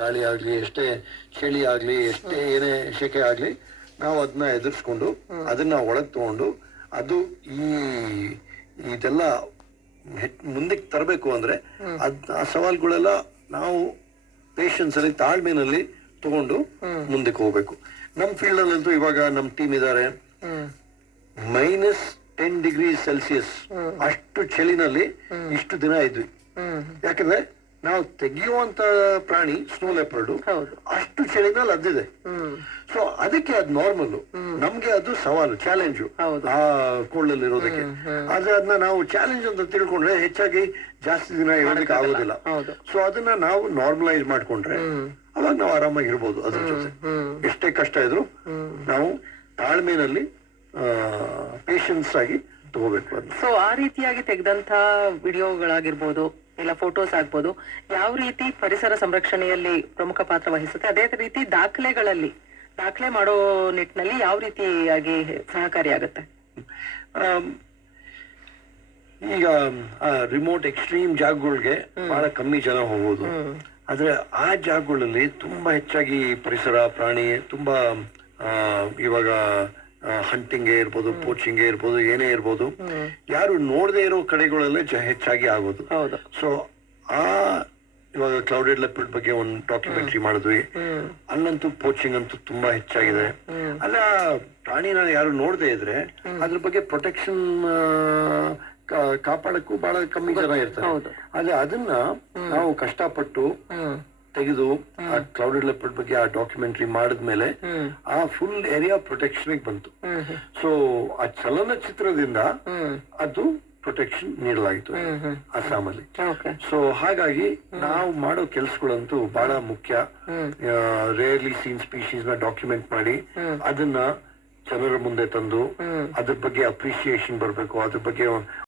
ಗಾಳಿ ಆಗ್ಲಿ, ಎಷ್ಟೇ ಚಳಿ ಆಗ್ಲಿ, ಎಷ್ಟೇ ಏನೇ ಶೆಕೆ ಆಗ್ಲಿ, ನಾವು ಅದನ್ನ ಎದುರಿಸ್ಕೊಂಡು ಅದನ್ನ ಒಳಗ್ ತಗೊಂಡು ಅದು ಈ ಇದೆಲ್ಲ ಮುಂದಕ್ಕೆ ತರಬೇಕು ಅಂದ್ರೆ ಆ ಸವಾಲ್ಗಳೆಲ್ಲ ನಾವು ಪೇಷನ್ಸ್ ಅಲ್ಲಿ, ತಾಳ್ಮೆನಲ್ಲಿ ತಗೊಂಡು ಮುಂದಕ್ಕೆ ಹೋಗ್ಬೇಕು. ನಮ್ ಫೀಲ್ಡ್ ಅಲ್ಲಂತೂ ಇವಾಗ ನಮ್ ಟೀಮ್ ಇದಾರೆ, -10 ಡಿಗ್ರಿ ಸೆಲ್ಸಿಯಸ್ ಅಷ್ಟು ಚಳಿನಲ್ಲಿ ಇಷ್ಟು ದಿನ ಇದ್ವಿ. ಯಾಕಂದ್ರೆ ನಾವು ತೆಗೆಯುವಂತ ಪ್ರಾಣಿ ಸ್ನೋ ಲೆಪರ್ಡ್ ಅಷ್ಟು ಚಳಿನಲ್ಲಿ ಅದ್ದಿದೆ. ಸೊ ಅದಕ್ಕೆ ಅದು ನಾರ್ಮಲ್, ನಮ್ಗೆ ಅದು ಸವಾಲು, ಚಾಲೆಂಜು ಆ ಕೋಲ್ಡ್ ಇರೋದಕ್ಕೆ. ಆದ್ರೆ ಅದನ್ನ ನಾವು ಚಾಲೆಂಜ್ ಅಂತ ತಿಳ್ಕೊಂಡ್ರೆ ಹೆಚ್ಚಾಗಿ ಜಾಸ್ತಿ ದಿನ ಇರೋದಕ್ಕೆ ಆಗೋದಿಲ್ಲ. ಸೊ ಅದನ್ನ ನಾವು ನಾರ್ಮಲೈಸ್ ಮಾಡ್ಕೊಂಡ್ರೆ ಅವಾಗ ನಾವು ಆರಾಮಾಗಿರ್ಬೋದು. ಅದ್ರ ಜೊತೆ ಎಷ್ಟೇ ಕಷ್ಟ ಇದ್ರು ನಾವು ತಾಳ್ಮೆನಲ್ಲಿ ಪೇಷನ್ಸ್ ಆಗಿ ತಗೋಬೇಕು ಅದನ್ನ. ಸೊ ಆ ರೀತಿಯಾಗಿ ತೆಗೆದಂತ ವಿಡಿಯೋಗಳಾಗಿರ್ಬೋದು, ಇಲ್ಲ ಫೋಟೋಸ್ ಆಗ್ಬೋದು, ಯಾವ ರೀತಿ ಪರಿಸರ ಸಂರಕ್ಷಣೆಯಲ್ಲಿ ಪ್ರಮುಖ ಪಾತ್ರ ವಹಿಸುತ್ತೆ, ಅದೇ ರೀತಿ ದಾಖಲೆ ಮಾಡೋ ನಿಟ್ಟಿನಲ್ಲಿ ಯಾವ ರೀತಿಯಾಗಿ ಸಹಕಾರಿಯಾಗುತ್ತೆ? ಈಗ ರಿಮೋಟ್ ಎಕ್ಸ್ಟ್ರೀಮ್ ಜಾಗಗಳಿಗೆ ಬಹಳ ಕಮ್ಮಿ ಜನ ಹೋಗೋದು. ಆದ್ರೆ ಆ ಜಾಗಗಳಲ್ಲಿ ತುಂಬಾ ಹೆಚ್ಚಾಗಿ ಪರಿಸರ ಪ್ರಾಣಿ ತುಂಬಾ ಇವಾಗ ಹಂಟಿಂಗ್ ಇರ್ಬೋದು, ಪೋಚಿಂಗ್ ಇರ್ಬೋದು, ಏನೇ ಇರ್ಬೋದು, ಯಾರು ನೋಡದೆ ಇರೋ ಕಡೆಗಳಲ್ಲೇ ಹೆಚ್ಚಾಗಿ ಆಗೋದು. ಸೊ ಆ ಇವಾಗ ಕ್ಲೌಡೆಡ್ ಲೆಪರ್ಡ್ ಬಗ್ಗೆ ಒಂದು ಡಾಕ್ಯುಮೆಂಟ್ರಿ ಮಾಡಿದ್ವಿ. ಅಲ್ಲಂತೂ ಪೋಚಿಂಗ್ ಅಂತೂ ತುಂಬಾ ಹೆಚ್ಚಾಗಿದೆ. ಅಲ್ಲ, ಪ್ರಾಣಿನ ಯಾರು ನೋಡದೆ ಇದ್ರೆ ಅದ್ರ ಬಗ್ಗೆ ಪ್ರೊಟೆಕ್ಷನ್ ಕಾಪಾಡಕ್ಕೂ ಬಹಳ ಕಮ್ಮಿ ಜನ ಇರ್ತಾರೆ. ಆದ್ರೆ ಅದನ್ನ ನಾವು ಕಷ್ಟಪಟ್ಟು ತೆಗೆದು ಆ ಕ್ಲೌಡೆಡ್ ಲೆಪರ್ಡ್ ಬಗ್ಗೆ ಆ ಡಾಕ್ಯುಮೆಂಟ್ರಿ ಮಾಡಿದ್ಮೇಲೆ ಆ ಫುಲ್ ಏರಿಯಾ ಪ್ರೊಟೆಕ್ಷನ್ ಬಂತು. ಸೊ ಆ ಚಲನಚಿತ್ರದಿಂದ ಅದು ಪ್ರೊಟೆಕ್ಷನ್ ನೀಡಲಾಯಿತು ಅಸ್ಸಾಮಲ್ಲಿ. ಸೊ ಹಾಗಾಗಿ ನಾವು ಮಾಡೋ ಕೆಲಸಗಳಂತೂ ಬಹಳ ಮುಖ್ಯ. ರೇರ್ಲಿ ಸೀನ್ ಸ್ಪೀಶೀಸ್ ನ ಡಾಕ್ಯುಮೆಂಟ್ ಮಾಡಿ ಅದನ್ನ ಜನರ ಮುಂದೆ ತಂದು ಅದ್ರ ಬಗ್ಗೆ ಅಪ್ರಿಸಿಯೇಷನ್ ಬರ್ಬೇಕು, ಅದ್ರ ಬಗ್ಗೆ